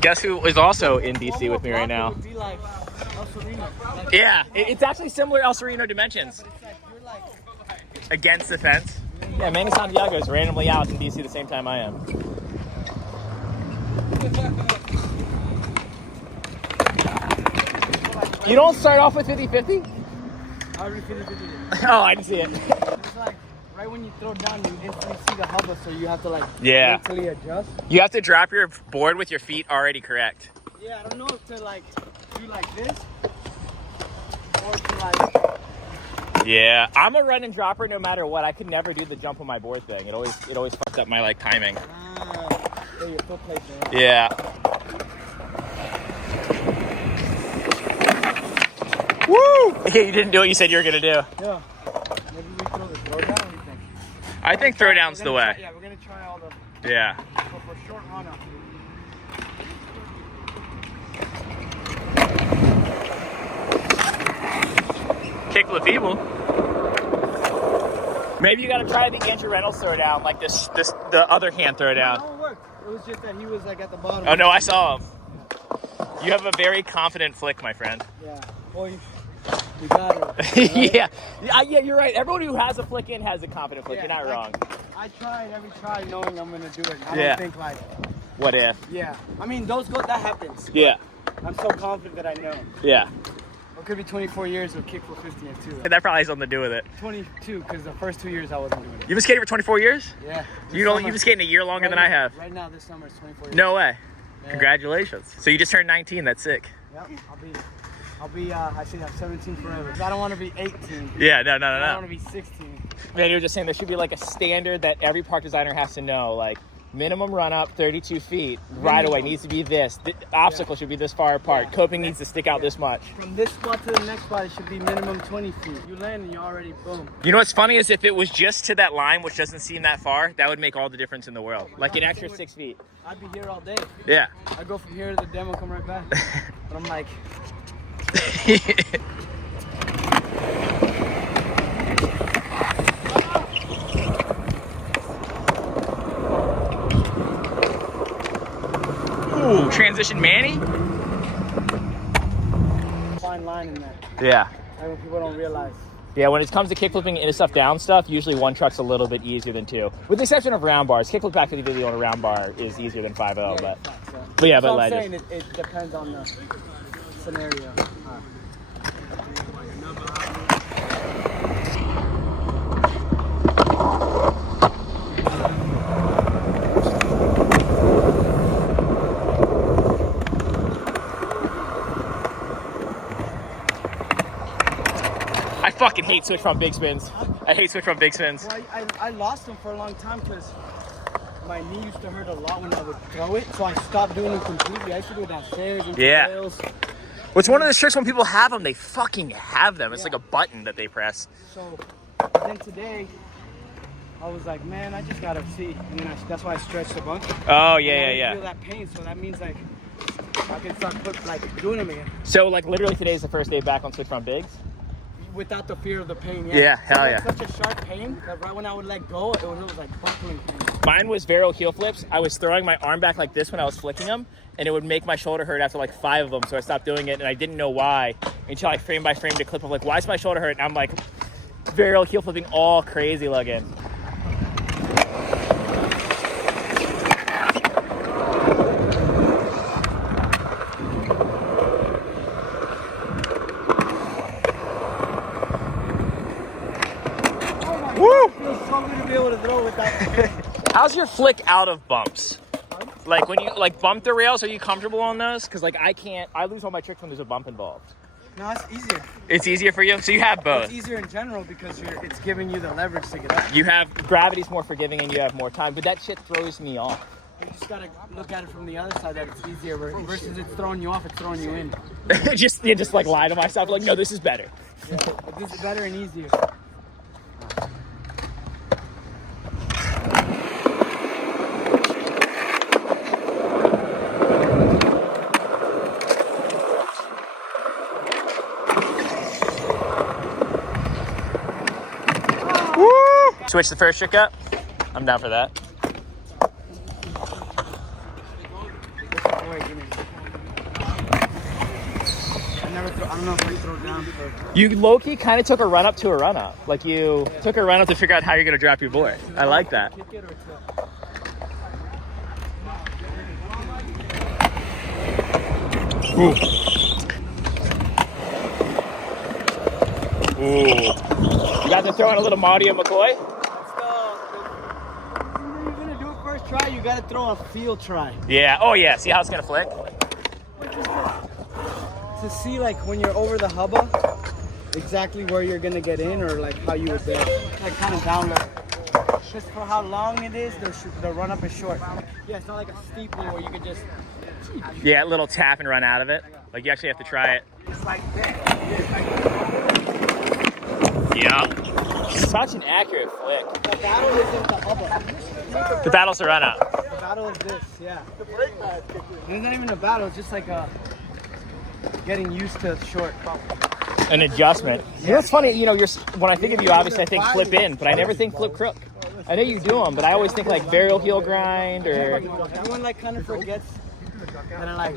Guess who is also in DC with me right now? Would be like El Sereno. Like, Yeah, it's actually similar El Sereno dimensions. but it's like you're like Against the fence. Yeah, Manny Santiago is randomly out in DC the same time I am. You don't start off with 50-50? I already 50-50. Oh, I didn't see it. It's like right when you throw down, you instantly see the hubba, so you have to like mentally adjust. You have to drop your board with your feet already correct. Yeah, I don't know if to like do like this or to like. Yeah, I'm a run and dropper no matter what. I could never do the jump on my board thing. It always fucks up my like timing. Yeah, your foot placement. Yeah. Woo! Yeah, you didn't do what you said you were gonna do. Yeah. Maybe we throw the throw down. What do you think? I think throwdown's the way. Yeah, we're gonna try all the. Yeah. But for short run up. Kickflip feeble. Maybe you gotta try the Andrew Reynolds throwdown, like the other hand throwdown. No, it worked. It was just that he was like at the bottom. Oh no, I saw him. You have a very confident flick, my friend. Yeah. Boy, you got it. Right? Yeah, you're right. Everyone who has a flick in has a confident flick. Yeah, You're not wrong. I tried every try knowing I'm gonna do it. I Yeah. don't think like. What if? Yeah. I mean, those go. That happens. Yeah. I'm so confident that I know. Yeah. It could be 24 years of kickflip 50 and 2. That probably has something to do with it. 22, because the first 2 years I wasn't doing it. You've been skating for 24 years? Yeah. You've been skating a year longer than I have. Right now, this summer is 24 years. No way. Yeah. Congratulations. So you just turned 19. That's sick. Yep. I'll be. I think I'm 17 forever. I don't want to be 18. Yeah. No. I don't want to be 16. Man, you were just saying there should be like a standard that every park designer has to know, like minimum run up 32 feet, right away needs to be this. The obstacle should be this far apart. Coping needs to stick out this much. From this spot to the next spot, it should be minimum 20 feet. You land and you already boom. You know what's funny is if it was just to that line, which doesn't seem that far, that would make all the difference in the world. Like an extra 6 feet. I'd be here all day. Yeah. I go from here to the demo, come right back. But I'm like. Ooh, transition Manny? Fine line in there. Yeah. I mean, people don't realize. Yeah, when it comes to kickflipping into stuff down stuff, usually one truck's a little bit easier than two. With the exception of round bars. Kickflip back 50 on a round bar is easier than 5.0, but yeah, but I'm ledges. saying it depends on the scenario. I fucking hate switch front big spins. I hate switch front big spins. Well, I lost them for a long time because my knee used to hurt a lot when I would throw it, so I stopped doing them completely. I used to do it downstairs and trails. What's one of the tricks when people have them, they fucking have them. It's like a button that they press. So then today, I was like, man, I just gotta see, and then that's why I stretched a bunch. Oh, I yeah. feel that pain, so that means like I can start doing them again. So like literally today's the first day back on switch front bigs? Without the fear of the pain, Yeah, hell yeah. Such a sharp pain that right when I would let go, it was like buckling pain. Mine was Vero heel flips. I was throwing my arm back like this when I was flicking them, and it would make my shoulder hurt after like 5 of them, so I stopped doing it, and I didn't know why until I frame by frame to clip. I'm like, why is my shoulder hurt? And I'm like, Vero heel flipping all crazy looking. Woo! It feels so good to be able to throw without the pain. How's your flick out of bumps? Like when you like bump the rails, are you comfortable on those? Because like I lose all my tricks when there's a bump involved. No, it's easier. It's easier for you? So you have both. It's easier in general because it's giving you the leverage to get up. You have gravity's more forgiving and you have more time, but that shit throws me off. You just gotta look at it from the other side that it's easier versus it's throwing you off, it's throwing you in. just like lie to myself like, no, this is better. Yeah, but this is better and easier. Switch the first trick up. I'm down for that. wait, give me. I don't know if I throw down for... You low-key kind of took a run-up to a run-up. Like, you took a run-up to figure out how you're going to drop your board. I like that. Kick it or Ooh. Ooh. You got to throw in a little Mario McCoy? You're going to do it first try, you got to throw a field try. Yeah. Oh, yeah. See how it's going to flick? To see, like, when you're over the hubba, exactly where you're going to get in or, like, how you would bail. Like, kind of down low. Just for how long it is, the run-up is short. Yeah, it's not like a steep one where you could just... Yeah, a little tap and run out of it. Like, you actually have to try it. It's like this. Yeah. Such an accurate flick. The battle isn't the hubba. The battle's a run-up. The battle is this, yeah. It's not even a battle, it's just like a... getting used to short. An adjustment. You know what's funny? You know, when I think of you, obviously I think flip in, but I never think flip crook. I know you do them, but I always think like varial heel grind or... Everyone like kind of forgets that I like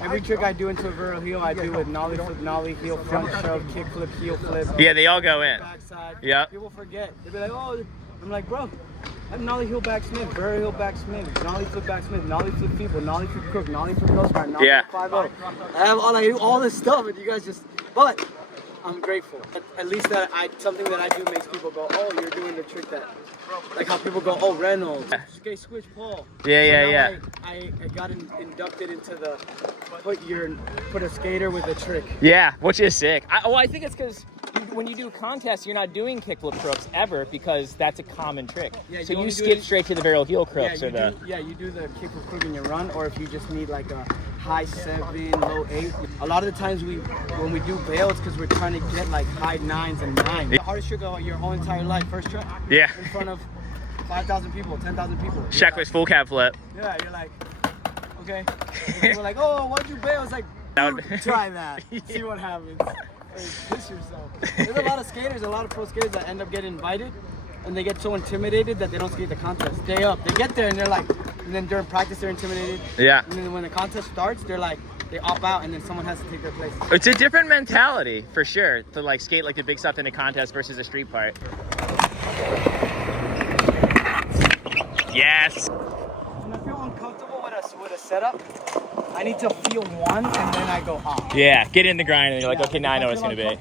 every trick I do into a varial heel, I do with nollie flip, nollie heel, front shove, kick flip, heel flip. Yeah, they all go in. Backside. Yeah. People forget. They'll be like, oh, I'm like, bro, I have nollie heel back Smith, varial heel back Smith, nollie flip back Smith, nollie flip people, nollie flip crook, nollie flip nose grind, nollie flip 5-0. I have all this stuff, and you guys just, but I'm grateful. At least that something that I do makes people go, oh, you're doing the trick that, like how people go, oh, Reynolds, okay, switch Paul. Yeah. I got inducted into the put a skater with a trick. Yeah, which is sick. I think it's because when you do contests, you're not doing kickflip crooks ever because that's a common trick. Yeah, so you skip straight to the varial heel crooks you do the kickflip crook in your run, or if you just need like a high 7, low 8. A lot of the times when we do bail, it's because we're trying to get like high 9s and 9s. The hardest trick of your whole entire life, first try. Yeah. In front of 5,000 people, 10,000 people. Checklist full cab flip. Yeah, you're like, okay. People are like, oh, why'd you bail? It's like, dude, try that. See what happens. Piss yourself. There's a lot of skaters, a lot of pro skaters that end up getting invited, and they get so intimidated that they don't skate the contest. Day up, they get there and they're like, and then during practice they're intimidated. Yeah. And then when the contest starts, they're like, they opt out, and then someone has to take their place. It's a different mentality for sure to like skate like the big stuff in a contest versus a street part. Yes. When I feel uncomfortable with a setup, I need to feel one, and then I go off. Yeah, get in the grind, and you're like, okay, now I know what it's gonna be.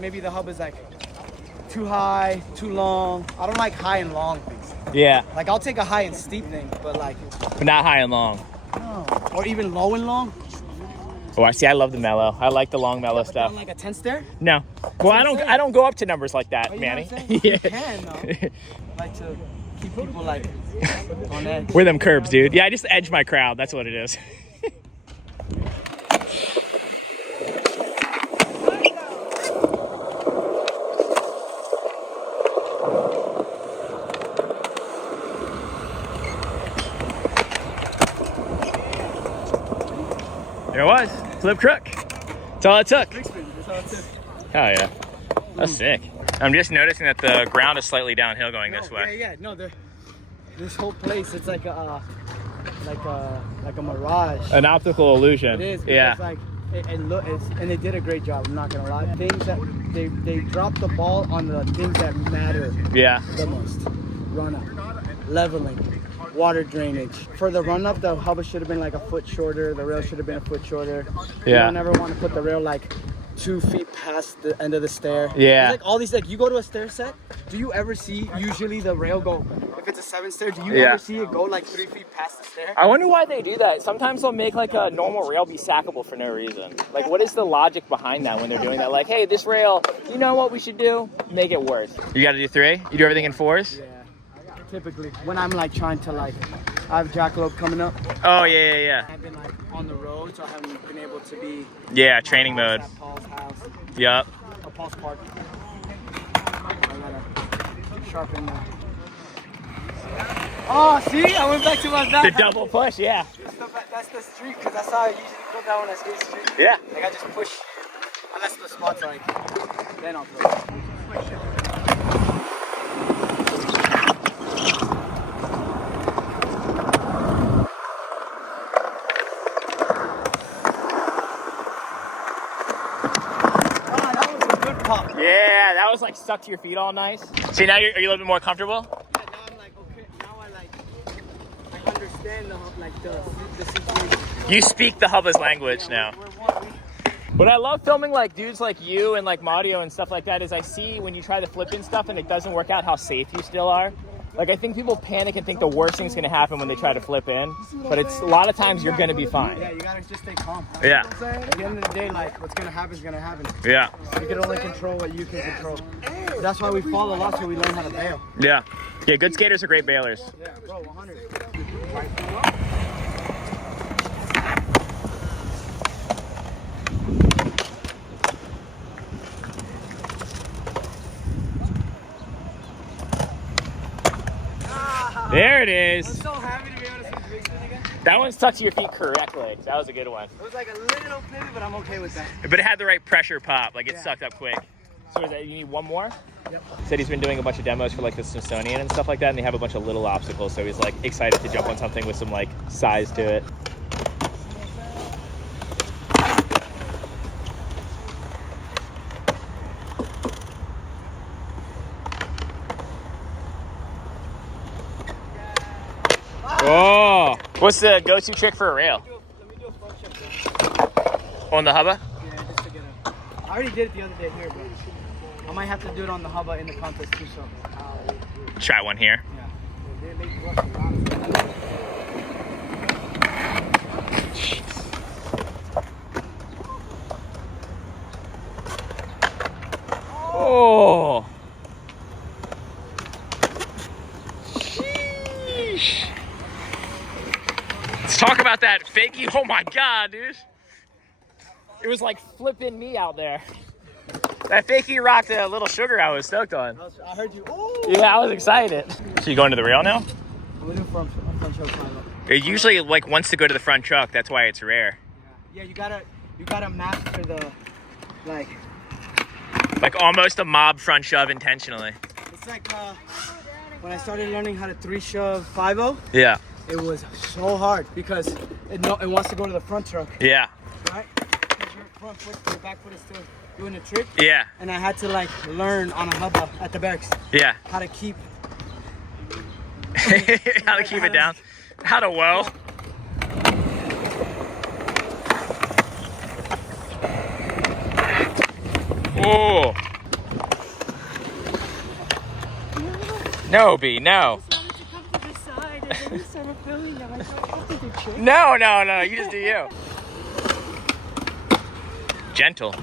Maybe the hub is like too high, too long. I don't like high and long things. Yeah. Like I'll take a high and steep thing, but not high and long. No. Or even low and long. Oh, I see. I love the mellow. I like the long mellow stuff. Like a 10 stair? No. Well, I don't go up to numbers like that, Manny. Yeah. You can though. Like to keep people like on edge. We're them curbs, dude. Yeah, I just edge my crowd. That's what it is. There it was. Flip crook. That's all it took. Oh yeah. That's sick. I'm just noticing that the ground is slightly downhill going this way. Yeah. No, this whole place, it's like a mirage. An optical illusion. It is. Yeah. It's like, and they did a great job. I'm not gonna lie. Things that they dropped the ball on the things that matter. Yeah. The most. Run up, leveling, water drainage. For the run up, the hubba should have been like a foot shorter. The rail should have been a foot shorter. Yeah. You don't ever want to put the rail like 2 feet past the end of the stair. Yeah. It's like all these, like you go to a stair set, do you ever see usually the rail go, if it's a 7 stair, do you ever see it go like 3 feet past the stair? I wonder why they do that. Sometimes they'll make like a normal rail be sackable for no reason. Like what is the logic behind that when they're doing that? Like, hey, this rail, you know what we should do? Make it worse. You got to do 3? You do everything in 4s? Yeah. Typically, when I'm like trying to I have jackalope coming up. Oh yeah. I've been like on the road, so I haven't been able to be. Yeah, training mode. At Paul's house. Yep. Or Paul's park. I gotta sharpen that. Oh, see, I went back to my back. The double push, yeah. That's the street, because that's how I usually go down when I skate street. Yeah. Like I just push, unless the spot's like, then I'll push. pop. Yeah, that was like stuck to your feet all nice. See, now are you a little bit more comfortable? Yeah, now I'm like, okay, now I understand the situation. You speak the Hubba's language now. What I love filming like dudes like you and like Mario and stuff like that is I see when you try to flip in stuff and it doesn't work out how safe you still are. Like, I think people panic and think the worst thing's going to happen when they try to flip in, but it's a lot of times you're going to be fine. Yeah, you gotta just stay calm. Yeah. At the end of the day, like, what's gonna happen is gonna happen. Yeah. You can only control what you can control. But that's why we fall a lot, so we learn how to bail. Yeah. Yeah, good skaters are great bailers. Yeah, bro, 100. There it is. I'm so happy to be able to see big spin again. That one stuck to your feet correctly. That was a good one. It was like a little pivot, but I'm okay with that. But it had the right pressure pop. Like, it Yeah. sucked up quick. So is that, you need one more? Yep. Said he's been doing a bunch of demos for like the Smithsonian and stuff like that, and they have a bunch of little obstacles. So he's like excited to jump on something with some like size to it. Oh, what's the go-to trick for a rail? Let me do a front check. On the Hubba? Yeah, just to get a. I already did it the other day here, but I might have to do it on the Hubba in the contest too. So. Try one here. Oh. Sheesh. Let's talk about that fakie. Oh my God, dude. It was like flipping me out there. That fakie rocked a little sugar I was stoked on. I heard you. Ooh. Yeah, I was excited. So you going to the rail now? I'm gonna do front choke climb. It usually like wants to go to the front truck. That's why it's rare. Yeah, you gotta master the Like almost a mob front shove intentionally. It's like when I started learning how to 3-shove 5-0. Yeah. It was so hard because it wants to go to the front truck. Yeah. Right? Because your front foot, your back foot is still doing the trick. Yeah. And I had to like learn on a Hubba at the barracks. Yeah. How to keep. How to keep it down. How to well. Oh. No, B, no. No, no, no, you just do you. Gentle.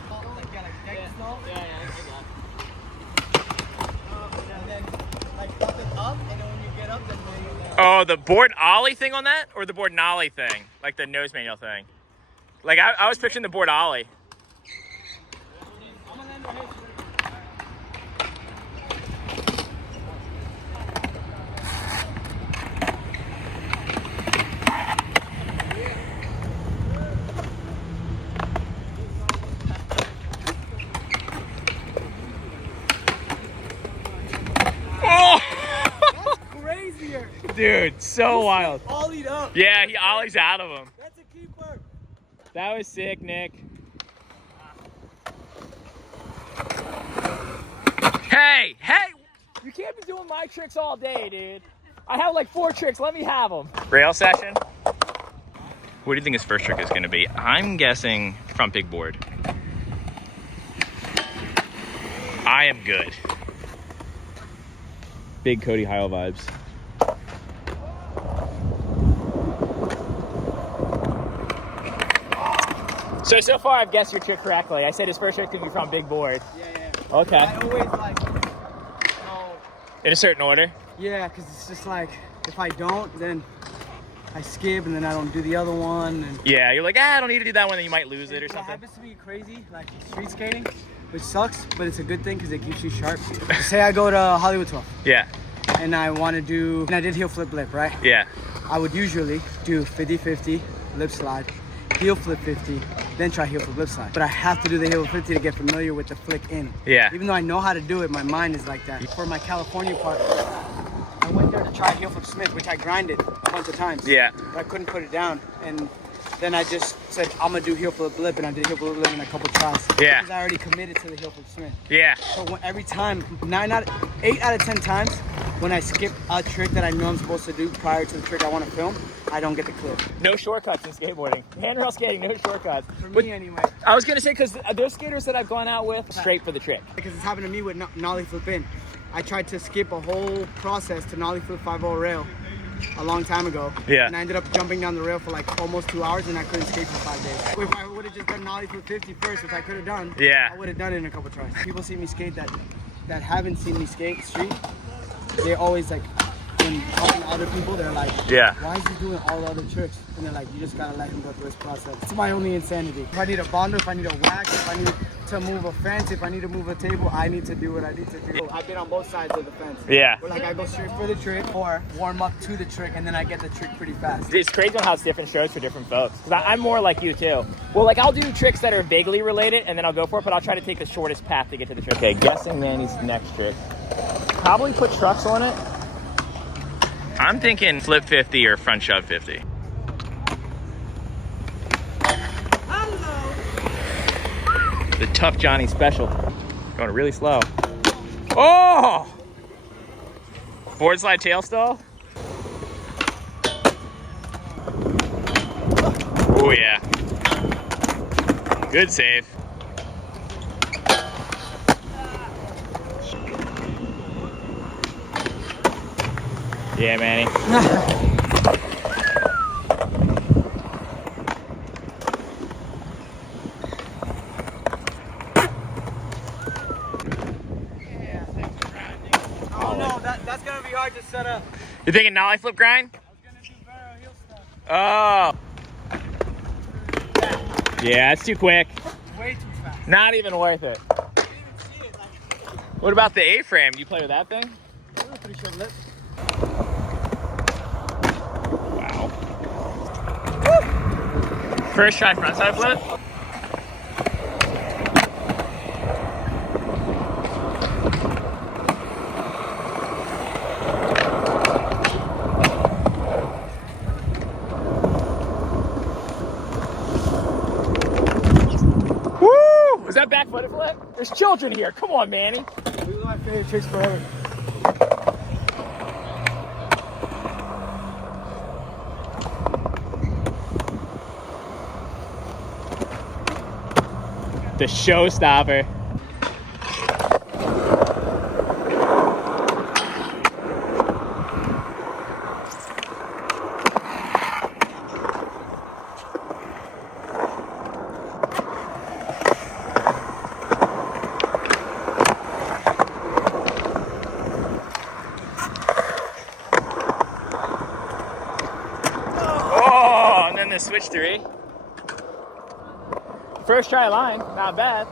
Oh, the board ollie thing on that? Or the board nollie thing? Like the nose manual thing? Like, I was picturing the board ollie. Dude, so wild. Ollied up. Yeah, he ollies out of him. That's a keeper. That was sick, Nick. Hey, hey! You can't be doing my tricks all day, dude. I have like 4 tricks. Let me have them. Rail session. What do you think his first trick is going to be? I'm guessing front big board. I am good. Big Cody Heil vibes. So far I've guessed your trick correctly. I said his first trick could be from big board. Yeah. Okay. I always like, in a certain order? Yeah, because it's just like, if I don't, then I skip and then I don't do the other one. And yeah, you're like, I don't need to do that one, then you might lose it or something. It happens to be crazy, like street skating, which sucks, but it's a good thing because it keeps you sharp. Say I go to Hollywood 12. Yeah. And I did heel flip lip, right? Yeah. I would usually do 50-50, lip slide, heel flip 50, then try heel flip lip slide. But I have to do the heel flip 50 to get familiar with the flick in. Yeah. Even though I know how to do it, my mind is like that. For my California part, I went there to try heel flip Smith, which I grinded a bunch of times. Yeah. But I couldn't put it down. And then I just said, I'm going to do heel flip lip, and I did heel flip lip in a couple tries. Yeah. Because I already committed to the heel flip swing. Yeah. So every time, 8 out of 10 times, when I skip a trick that I know I'm supposed to do prior to the trick I want to film, I don't get the clip. No shortcuts in skateboarding. Handrail skating, no shortcuts. For me, anyway. I was gonna say, because there's skaters that I've gone out with straight for the trick. Because it's happened to me with nollie flip in. I tried to skip a whole process to nollie flip 5-0 rail a long time ago. Yeah. And I ended up jumping down the rail for like almost 2 hours, and I couldn't skate for 5 days. If I would have just done nollie flip 50 first, which I could have done, Yeah. I would have done it in a couple tries. People see me skate that haven't seen me skate street. They're always like, when talking to other people, they're like, Yeah. why is he doing all the other tricks? And they're like, you just gotta let him go through his process. It's my only insanity. If I need a bondo, if I need a wax, if I need to move a fence, if I need to move a table, I need to do what I need to do. I've been on both sides of the fence. Yeah. Where like I go straight for the trick or warm up to the trick, and then I get the trick pretty fast. It's crazy on how it's different shows for different folks. Because I'm more like you too. Well, like I'll do tricks that are vaguely related, and then I'll go for it, but I'll try to take the shortest path to get to the trick. Okay, guessing Manny's next trick. Probably put trucks on it. I'm thinking flip 50 or front shove 50. The Tough Johnny special. Going really slow. Oh! Board slide tail stall. Oh yeah. Good save. Yeah, Manny. Oh no, that's gonna be hard to set up. You thinking nollie flip grind? I was gonna do barrel heel stuff. Oh. Yeah, that's too quick. Way too fast. Not even worth it. I didn't even see it. What about the A-frame? Do you play with that thing? That was a pretty short lip. Wow. Woo. First try frontside flip. Woo! Was that back footed flip? There's children here. Come on, Manny. These are my favorite tricks forever. The showstopper. Oh, and then the switch 3. First try line, not bad.